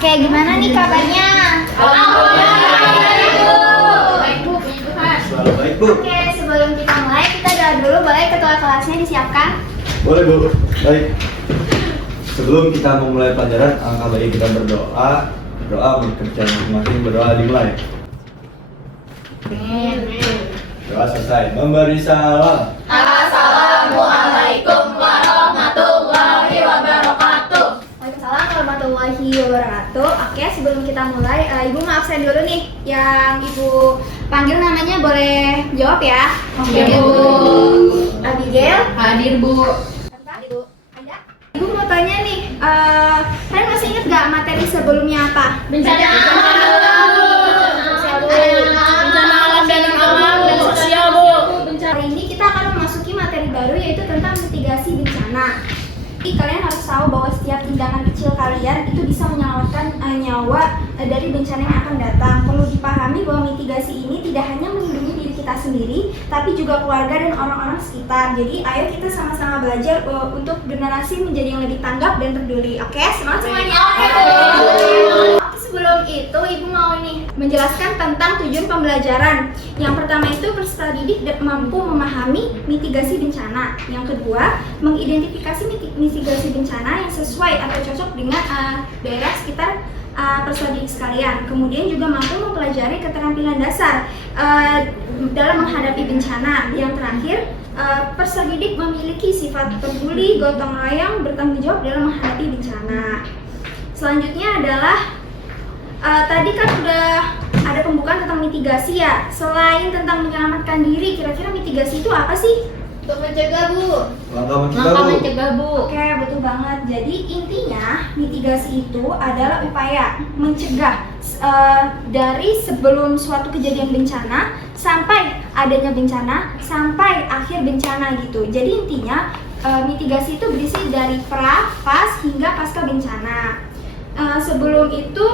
Oke, gimana nih kabarnya? Baik, Bu. Selalu baik, Bu. Oke, sebelum kita mulai, kita doa dulu. Boleh ketua kelasnya disiapkan? Boleh, Bu. Baik. Sebelum kita memulai pelajaran, alangkah baik kita berdoa. Berdoa bekerja masing-masing, berdoa dimulai. Doa selesai. Memberi salam. Assalamualaikum warahmatullahi wabarakatuh. Waalaikumsalam warahmatullahi wabarakatuh. Oke, sebelum kita mulai, Ibu mau absen dulu nih. Yang Ibu panggil namanya boleh jawab ya. Oke, Bu. Abigail. Hadir, Bu. Ibu. Ada? Ibu mau tanya nih, kalian masih ingat gak materi sebelumnya apa? Bencana alam dan sosial, Bu. Hari ini kita akan memasuki materi baru yaitu tentang mitigasi bencana. Jadi kalian harus tahu bahwa setiap tindakan kecil kalian itu bisa menyelamatkan nyawa dari bencana yang akan datang. Perlu dipahami bahwa mitigasi ini tidak hanya melindungi diri kita sendiri, tapi juga keluarga dan orang-orang sekitar. Jadi ayo kita sama-sama belajar untuk generasi menjadi yang lebih tanggap dan peduli. Oke, semangat semuanya. Sebelum itu, Ibu mau nih menjelaskan tentang tujuan pembelajaran. Yang pertama itu peserta didik mampu memahami mitigasi bencana. Yang kedua, mengidentifikasi mitigasi bencana yang sesuai atau cocok dengan daerah sekitar peserta didik sekalian. Kemudian juga mampu mempelajari keterampilan dasar dalam menghadapi bencana. Yang terakhir, peserta didik memiliki sifat peduli, gotong royong, bertanggung jawab dalam menghadapi bencana. Selanjutnya adalah tadi kan udah ada pembukaan tentang mitigasi ya. Selain tentang menyelamatkan diri, kira-kira mitigasi itu apa sih? Untuk mencegah, Bu. Langkah mencegah, Bu. Oke, betul banget. Jadi intinya mitigasi itu adalah upaya mencegah dari sebelum suatu kejadian bencana sampai adanya bencana sampai akhir bencana gitu. Jadi intinya mitigasi itu berisi dari pra, pas, hingga pasca bencana. Sebelum itu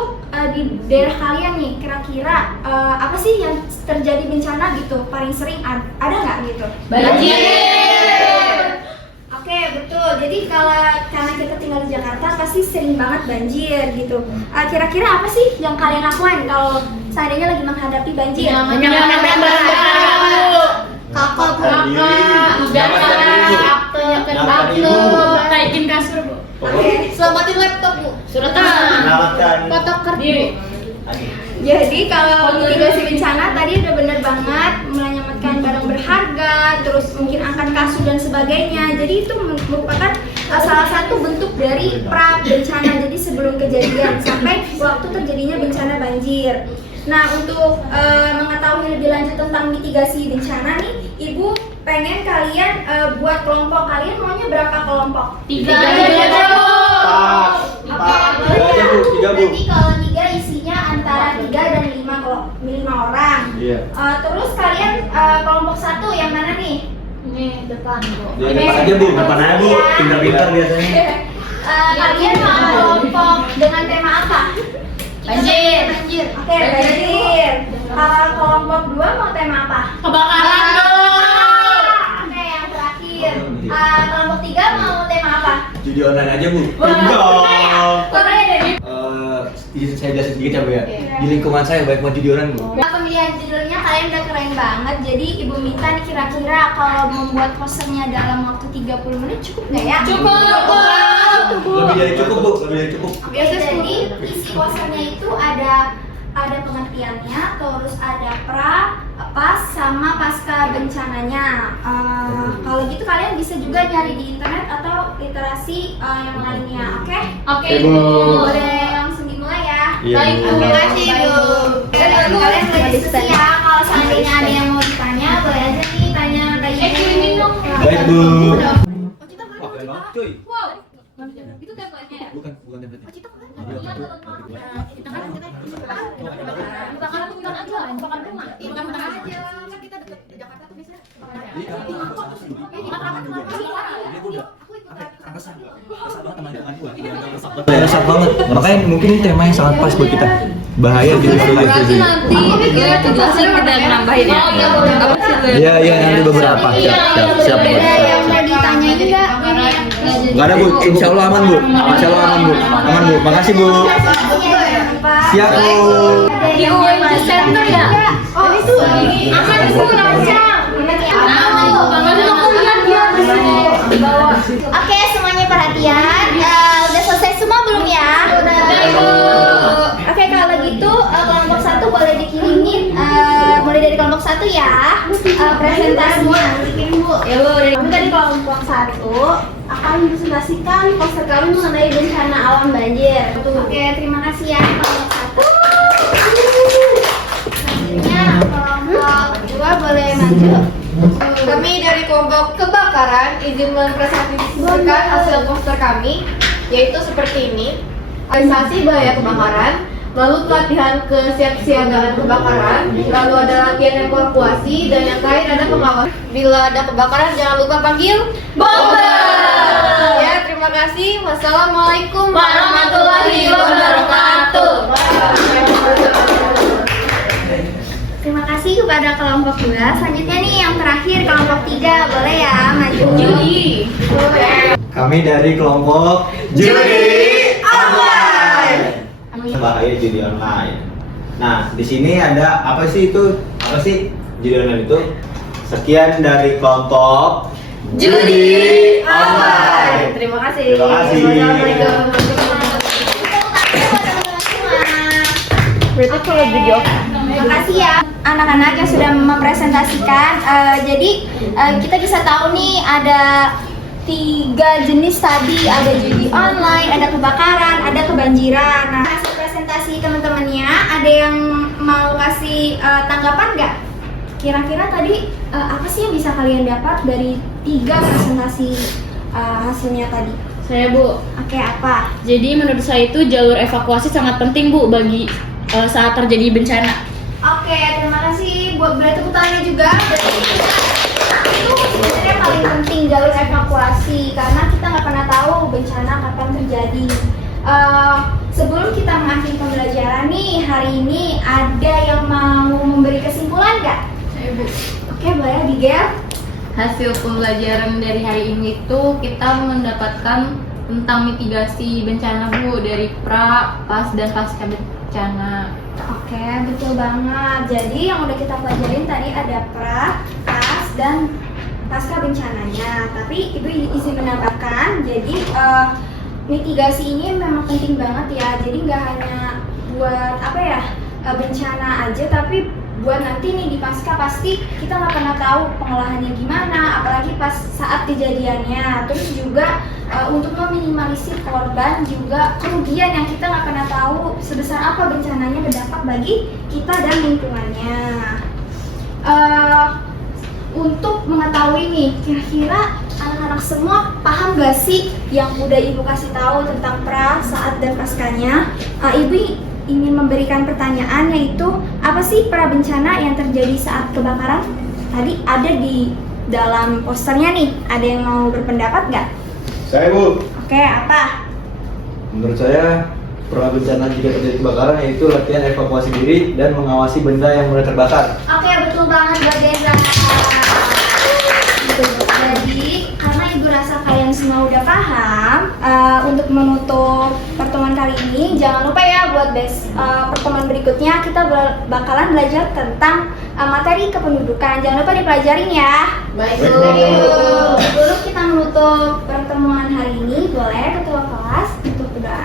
di daerah kalian nih kira-kira apa sih yang terjadi bencana gitu paling sering ada nggak gitu? Banjir. Oke, betul. Jadi karena kita tinggal di Jakarta pasti sering banget banjir gitu. Kira-kira apa sih yang kalian lakukan kalau seandainya lagi menghadapi banjir? Menyelamatkan barang-barang, Bu. Kakak, naikin kasur, Bu. Oke. Selamatin laptop, Bu. Suratan. Menyelamatkan Fotoker diri. Jadi kalau mitigasi bencana tadi udah bener banget, menyelamatkan barang berharga, terus mungkin angkat kasur dan sebagainya. Jadi itu merupakan salah satu bentuk dari pra bencana. Jadi sebelum kejadian sampai waktu terjadinya bencana banjir. Nah, untuk mengetahui lebih lanjut tentang mitigasi bencana nih, Ibu pengen kalian buat kelompok kalian maunya berapa kelompok? Tiga aja, Bu. Tiga, Bu. Nanti kalau 3 isinya antara 3 dan 5 orang. Iya. Terus kalian kelompok 1 yang mana nih? Ini depan, Bu. Di depan aja, Bu. Depan aja, Bu. Pintar-pintar biasanya. Kalian mau kelompok dengan tema apa? Banjir. Oke, banjir. Kelompok 2 mau tema apa? Kebakaran, Bu. Oke, yang terakhir. Kelompok 3 mau tema apa? Judi online aja, Bu. Pokoknya dari Saya jelasin sedikit ya, Bu ya. Iya. Di lingkungan saya banyak banget judi online, Bu. pemilihan judulnya kalian udah keren banget. Jadi Ibu minta nih kira-kira kalau membuat posternya dalam waktu 30 menit cukup nggak ya? Cukup. Lebih dari cukup, Bu. Lebih dari cukup. Oke, jadi isi posternya itu ada pengertiannya, terus ada pra, pas, sama pasca bencananya. Kalau gitu kalian bisa juga nyari di internet atau literasi yang lainnya, oke? Oke, Bu. Boleh langsung dimulai ya. Iya, Baik, Bu. terima kasih, Bu. Kalian boleh diskusi ya kalau seandainya ada yang mau ditanya. Baik, Bu. Oh, Cita baru. Wah, keren banget, cuy. Wow. Itu tempatnya ya? Bukan template. Oh, Cita bukan. Kita kan bukan aja, bukan rumah. Bukan aja. Kan kita deket Jakarta tuh biasanya. Resah banget. Makanya mungkin ini tema yang sangat pas buat kita. Bahaya gitu live Berarti streaming. nanti ya dijelasin kita nambahin ya. Apa sih itu? Iya, iya, nanti beberapa. Siap, Bu. Ada yang mau ditanyain nggak? Nggak ada, Bu. Insya Allah aman, Bu. Insya Allah aman, Bu. Aman, Bu. Makasih, Bu. Siap, Bu. Di UNJ Center ya? Oh, itu. Aman itu Raja. Oke, semuanya perhatian. Udah selesai semua belum ya? Udah. Oke, kalau gitu kelompok 1 boleh dikirimin mulai dari kelompok 1 ya. Presentasinya. Ya Bu, Kami dari kelompok 1 akan presentasikan poster kami mengenai bencana alam banjir. Oke, terima kasih ya kelompok 1. Selanjutnya kelompok 2 boleh maju. Kami dari kelompok kebakaran izin mempresentasikan hasil poster kami, yaitu seperti ini: realisasi bahaya kebakaran, lalu pelatihan kesiapsiagaan kebakaran, lalu ada latihan evakuasi, dan yang terakhir ada pengawasan. Bila ada kebakaran jangan lupa panggil bomber. Ya, terima kasih. Wassalamualaikum warahmatullahi wabarakatuh. Terima kasih kepada kelompok 2. Selanjutnya nih yang terakhir kelompok 3 boleh ya maju. Judi. Kami dari kelompok Judi Online. Bahaya judi online. Nah, di sini ada apa sih itu? Apa sih judi online itu? Sekian dari kelompok Judi Online. Terima kasih. Terima kasih. Wassalamualaikum. Berarti kalau video Terima kasih ya anak-anak yang sudah mempresentasikan. Jadi kita bisa tahu nih ada 3 jenis tadi, ada judi online, ada kebakaran, ada kebanjiran. Nah, hasil presentasi teman-temannya ada yang mau kasih tanggapan nggak? Kira-kira tadi apa sih yang bisa kalian dapat dari 3 presentasi hasilnya tadi? Saya Bu. Oke, apa? Jadi menurut saya itu jalur evakuasi sangat penting Bu bagi saat terjadi bencana. Oke, terima kasih buat beri tepuk tangannya juga. Itu sebenarnya paling penting jalur evakuasi karena kita nggak pernah tahu bencana kapan terjadi. Sebelum kita mengakhiri pembelajaran nih hari ini ada yang mau memberi kesimpulan nggak? Saya Bu. Oke, boleh Bigel. Hasil pembelajaran dari hari ini itu kita mendapatkan tentang mitigasi bencana Bu dari pra, pas, dan pasca bencana. Oke, betul banget. Jadi yang udah kita pelajarin tadi ada pra, pas, dan pasca bencananya. Tapi Ibu izin menambahkan, jadi mitigasi ini memang penting banget ya. Jadi nggak hanya buat apa ya bencana aja, tapi buat nanti nih di pasca pasti kita nggak pernah tahu pengolahannya gimana, apalagi pas saat kejadiannya. Terus juga untuk meminimalisir korban juga kerugian yang kita nggak pernah tahu sebesar apa bencananya berdampak bagi kita dan lingkungannya. Untuk mengetahui nih, kira-kira anak-anak semua paham gak sih yang udah Ibu kasih tahu tentang pra, saat, dan paskanya? Ibu ingin memberikan pertanyaan yaitu apa sih pra bencana yang terjadi saat kebakaran? Tadi ada di dalam posternya nih, ada yang mau berpendapat nggak? Saya, Bu. Oke, apa? Menurut saya, pra bencana jika terjadi kebakaran yaitu latihan evakuasi diri dan mengawasi benda yang mulai terbakar. Oke, betul banget Mbak Deza. Jadi, karena Ibu rasa kalian semua udah paham, untuk menutup pertemuan kali ini, jangan lupa ya buat pertemuan berikutnya kita bakalan belajar tentang materi kependudukan. Jangan lupa dipelajarin ya. Baik, Bu. Sebelum kita menutup pertemuan hari ini, boleh ketua kelas untuk berdoa.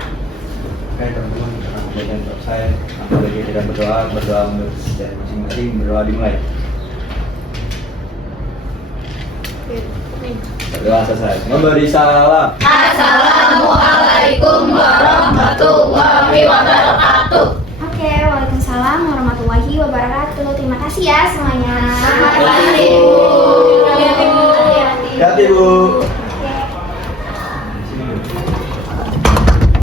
Oke teman-teman, karena kemudian selesai, apalagi kita berdoa menurut sejarah masing-masing, berdoa dimulai. Berdoa selesai. Memberi salam. Assalamualaikum warahmatullahi wabarakatuh. Oke, waalaikumsalam warahmatullahi wabarakatuh. Terima kasih ya semuanya. Hati-hati. Bu. Oke.